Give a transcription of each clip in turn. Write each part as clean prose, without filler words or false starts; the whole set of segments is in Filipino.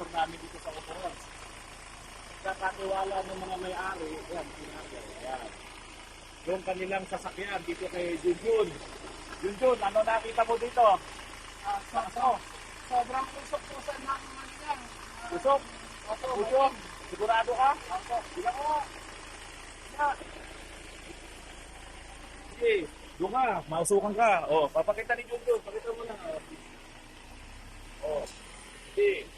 sponsor namin dito sa Ocoron. Sa katiwala ng mga may-ari, yan, sinabi, yan. Yung kanilang sasakyan dito kay Junjun. Junjun, ano nakita mo dito? Sobrang usok-usok ng ano yan. Usok? Usok? Sigurado ka? Bilang ko. Yan. Sige, doon ka, mausukan ka. O, papakita ni Junjun, pakita mo na. O, sige.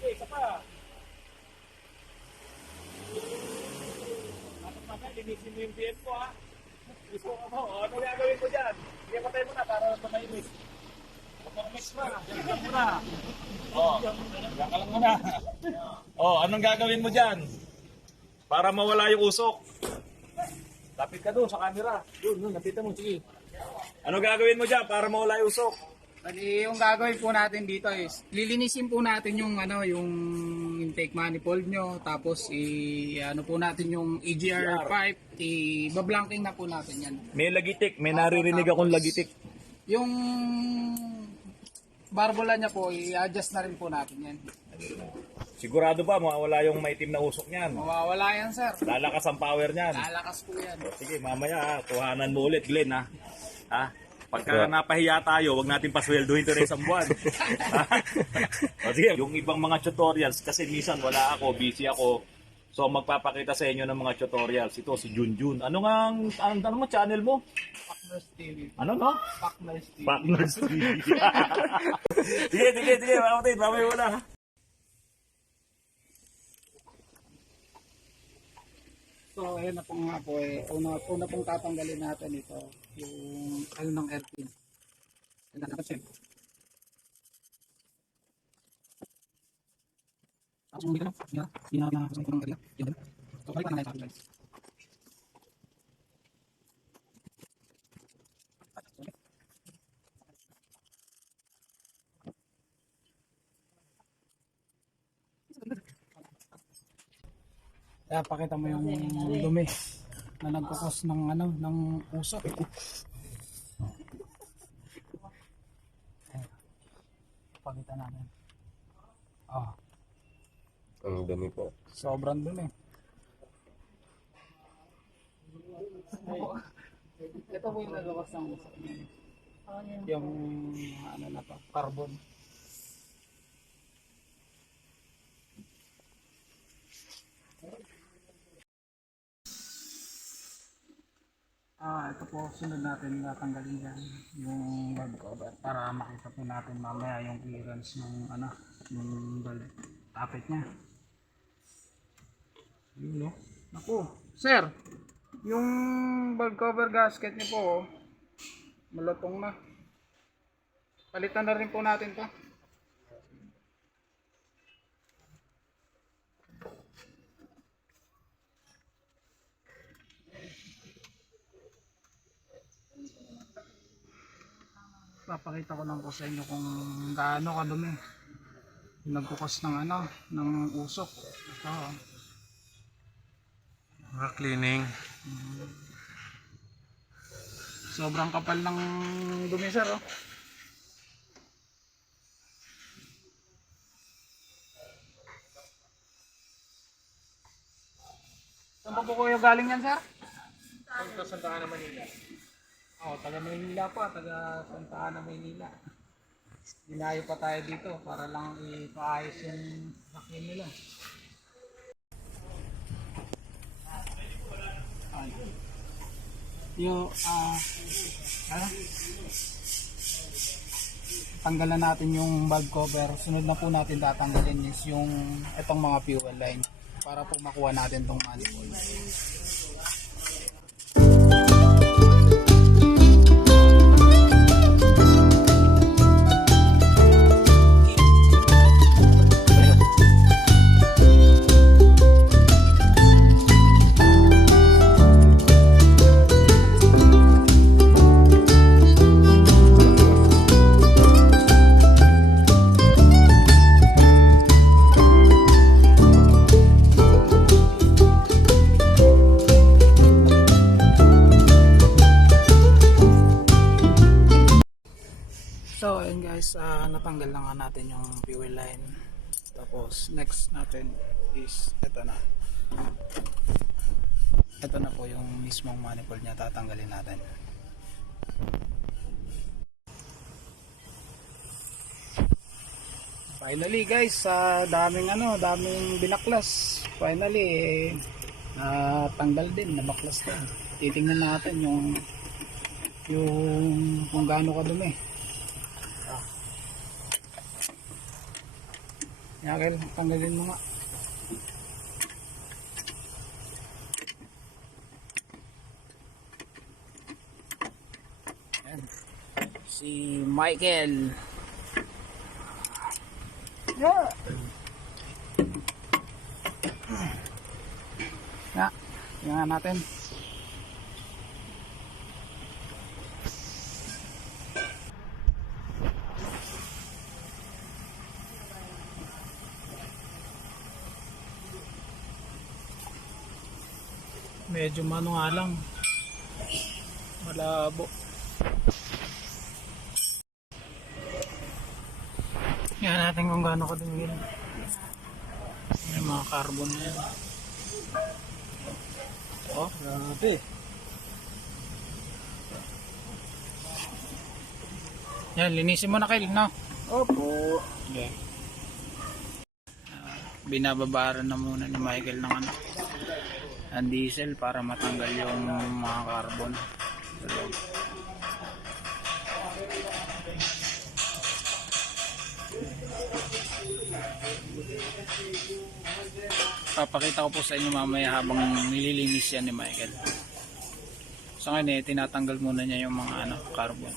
Sige, isa pa. Tapos linisin mo yung BM ko, ha? Gusto ko mo. O, ano gagawin mo dyan? Sige, patay mo na para mainis. Mix mo na. Diyan mo na. O, diyan ka lang muna. O, anong gagawin mo dyan? Para mawala yung usok. Lapit ka doon sa camera. Doon, lapitan mo. Sige. Ano gagawin mo dyan para mawala yung usok? Bali, yung gagawin po natin dito is lilinisin po natin yung yung intake manifold nyo, tapos ano po natin yung EGR pipe, i-blanking na po natin yan. May lagitik, may naririnig akong lagitik. Yung barbola niya po, i-adjust na rin po natin yan. Sigurado ba mawawala yung maitim na usok niyan? Mawawala yan, sir. Lalakas ang power niyan. Lalakas po yan. Sige, mamaya kuhanan mo ulit, Glenn, ha? Ha? Pagka napahiya tayo, wag natin pasweldohin ito na isang buwan. O sige, yung ibang mga tutorials, kasi minsan wala ako, busy ako. So magpapakita sa inyo ng mga tutorials. Ito si Junjun. Ano mo channel mo? Partners TV. Ano no? Partners TV. Partners TV. Sige, mamaya muna. So, ayun na po nga po una pong tatanggalin natin ito, yung ng airpin. Ito na kasi. Tapos mong bigyan, kasi ito ng area. Yan. So, balik na natin guys. Kaya pakita mo yung dumi na nagkukos ng ng usok. Pakita natin. Ang dami po. Sobrang dumi. Ito po yung nagawas ng usok. Yung na to, carbon. Ito po, sunod natin natanggalin yan yung valve cover para makita po natin mamaya yung clearance ng yung valve tappet nya. Yun, no? Naku, sir, yung valve cover gasket niyo po, malutong na. Palitan na rin po natin to. Papakita ko lang po sa inyo kung gaano kadumi nagkukos ng ng usok. Ito. Cleaning. Sobrang kapal ng dumi, sir. Saan po kayo galing yan, sir? Sa Santa Ana, Manila. Taga Maynila pa, taga Santa Ana, Maynila. Dinayo pa tayo dito para lang ipaayos yung sakyan nila. Tanggalan natin yung valve cover. Sunod na po natin tatanggalin is yung itong mga fuel line para po makuha natin tong manifold. lang natin yung fuel line. Tapos next natin is ito na. Ito na po yung mismong manifold niya, tatanggalin natin. Finally guys, sa daming binaklas. Finally natanggal din, nabaklas din. Titingnan natin yung kung gaano kadumi. Yakil, tanggalin mo nga. Ayan. Si Michael. Yeah. Ya, tingnan natin. Medyo nga lang, malabo. Yan natin kung gaano kadumi yun. May mga carbon na yan. Oh, grabe. Yan, linisin mo na Kyle, no? Opo. Okay. Binababaran na muna ni Michael ng ang diesel para matanggal yung mga carbon sa loob. Papakita ko po sa inyo mamaya habang nililinis yan ni Michael. So ngayon tinatanggal muna niya yung mga carbon.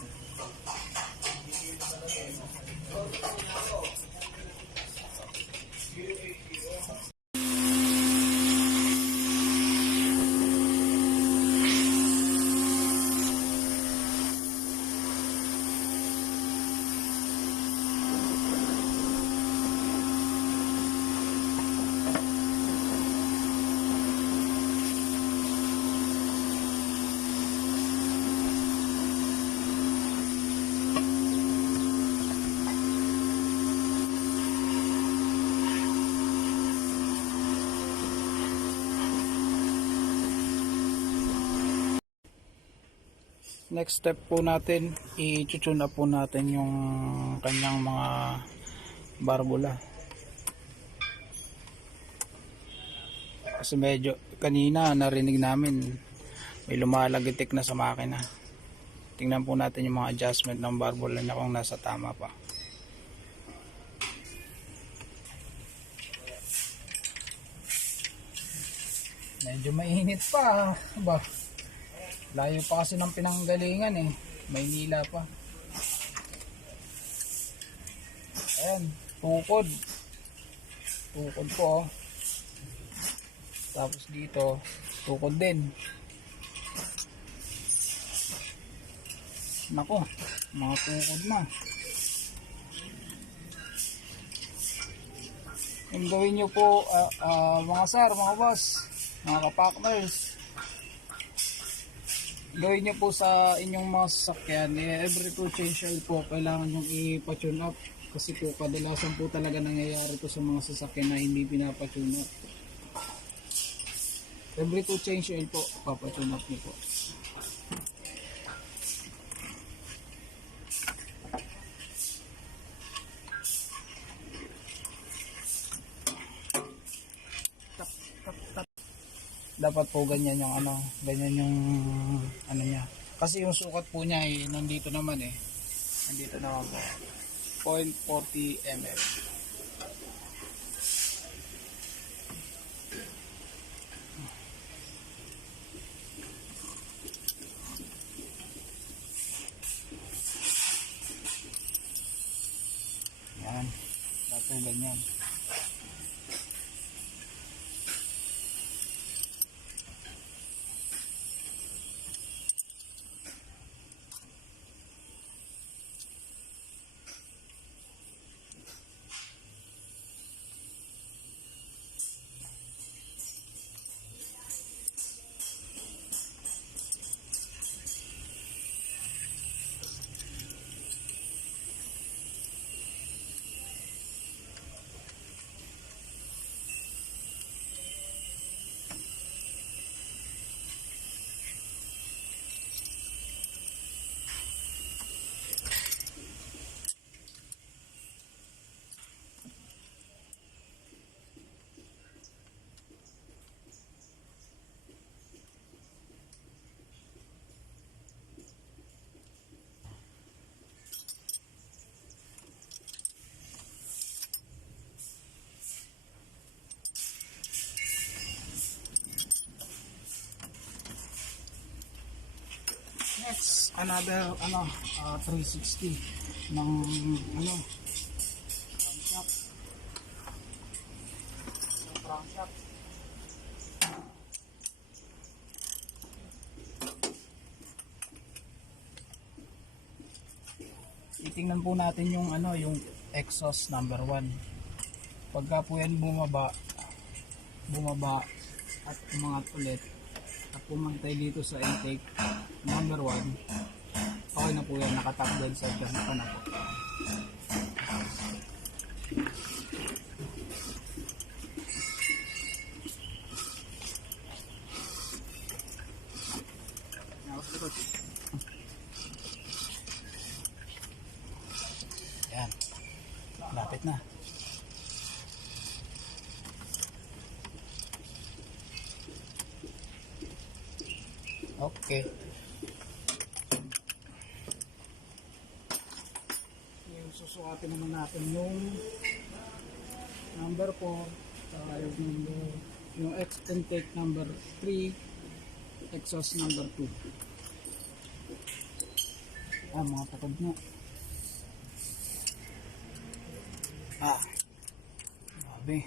Next step po natin, i-tune up po natin yung kanyang mga barbula. Kasi medyo kanina narinig namin may lumalagitik na sa makina. Tingnan po natin yung mga adjustment ng barbula niya kung nasa tama pa. Medyo mainit pa, ba? Layo pa kasi ng pinanggalingan eh. Maynila pa. Ayan, tukod. Tukod po oh. Tapos dito, tukod din. Nako, mga tukod na. Yung gawin nyo po, mga sir, mga boss, mga kapakners, gawin nyo po sa inyong mga sasakyan, every 2 change oil po, kailangan nyo ipa-tune up. Kasi po, kadalasan po talaga nangyayari to sa mga sasakyan na hindi pinapa-tune up. Every 2 change oil po, papa-tune up nyo po. Dapat po ganyan yung ganyan yung niya. Kasi yung sukat po niya nandito naman Nandito naman po. 0.40 mm. Yan. Dapat po ganyan. another 360 ng crankshaft. Titingnan po natin yung exhaust number 1. Pagka po yan bumaba at umangat ulit at pumantay dito sa intake number 1, okay na po yan, nakatap down sa dyan pa na po. Yan, lapit na. Okay. Yung susukatin naman natin yung number 4, yung intake number 3, exhaust number 2. Mga takod na. Grabe.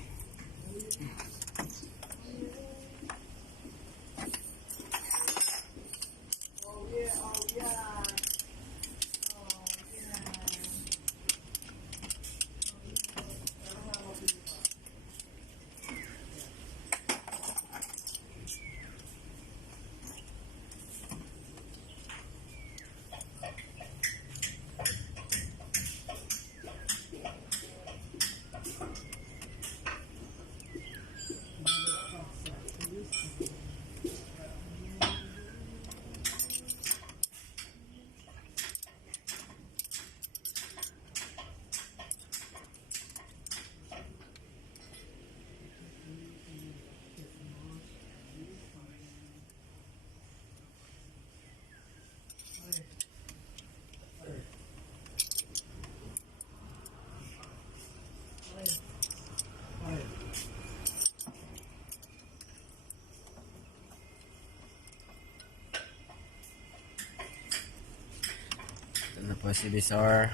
Ito na po si Bizarre.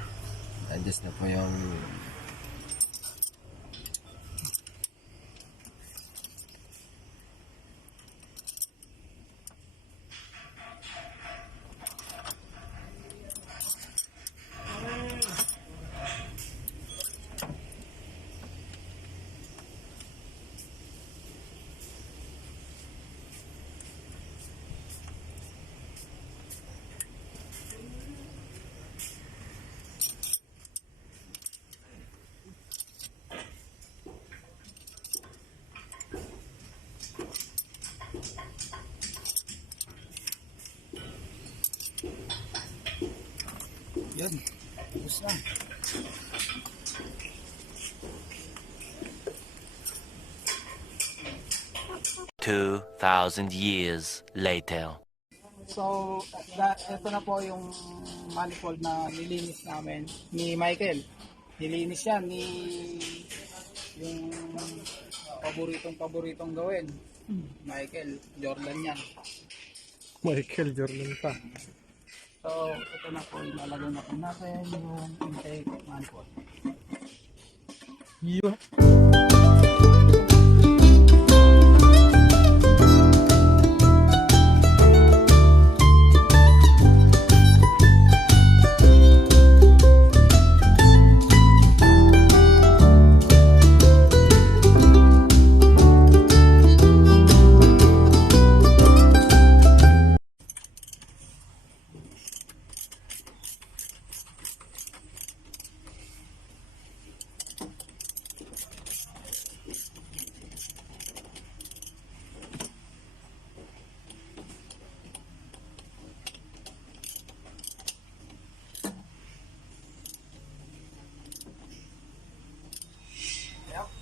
Adjust na po yung Yan, tapos na. Years later. So, ito na po yung manifold na nilinis namin ni Michael. Nilinis yan ni yung paboritong gawin. Michael Jordan yan. Michael Jordan pa. So, ito na po, ilalagay na po natin yung intake manifold. Yeah.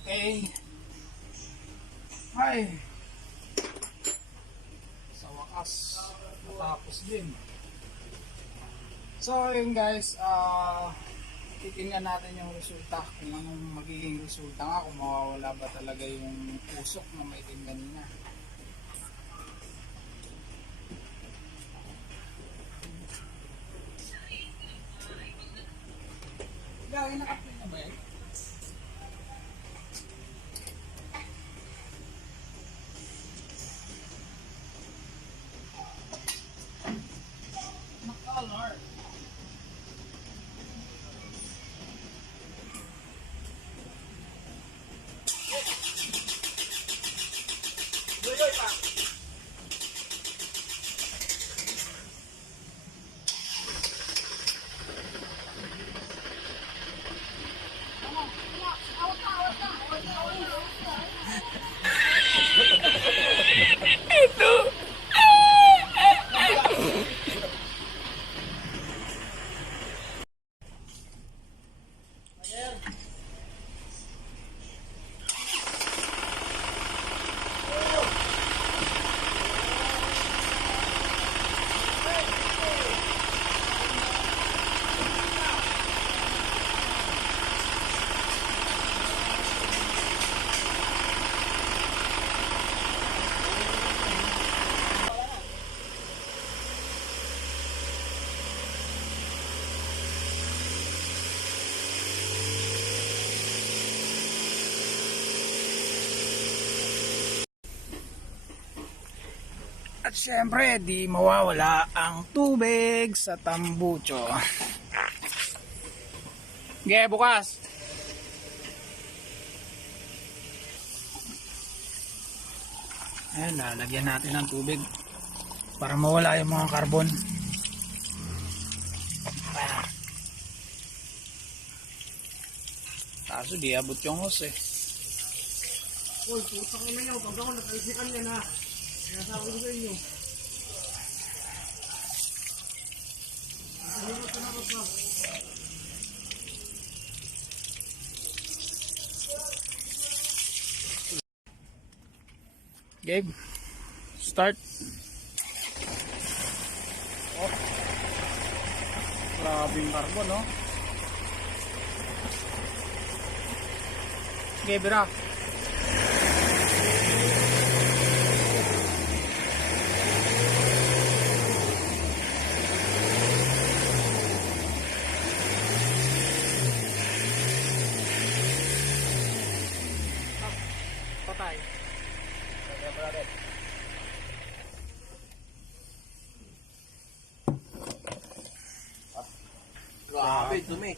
Okay. Ay. Sa wakas, natapos din. So, yun guys, titingnan natin yung resulta. Kung anong magiging resulta nga, kung mawawala ba talaga yung usok na may kanina. Ay, naka-play na ba yan? Naka-color. At syempre, di mawawala ang tubig sa tambucho. Okay, bukas. Ayan, lalagyan natin ng tubig para mawala yung mga carbon. Ayan. Kaso di abot yung hose eh. Uy, puta ko na yun. Pag ako nakalisikan yan ha. Sinasabi ko sa inyo. Gabe, start. Oh. Grabing carbon, no? Gabe, ra. Patay. Grabe, dumi.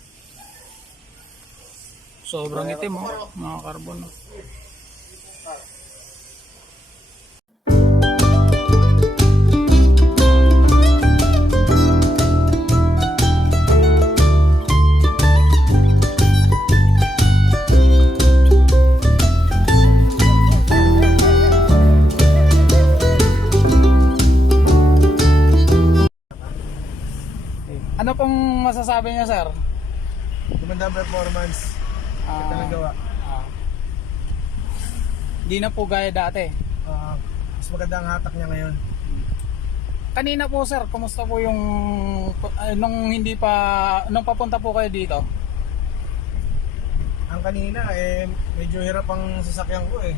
Sobrang itim, oh, mga carbon. Oh. Ano pong masasabi niyo, sir? Gumanda ang performance. Ito nagawa. Di na po gaya dati. Mas maganda ang hatak niya ngayon. Kanina po, sir, kumusta po yung nung papunta po kayo dito? Ang kanina medyo hirap ang sasakyan ko eh.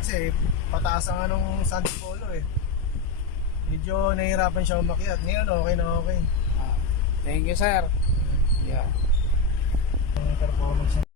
Kasi pataas ang anong sand polo eh. Medyo nahihirapan siya umakyat. Ngayon okay na okay. Thank you, sir. Yeah. Ang performance niya.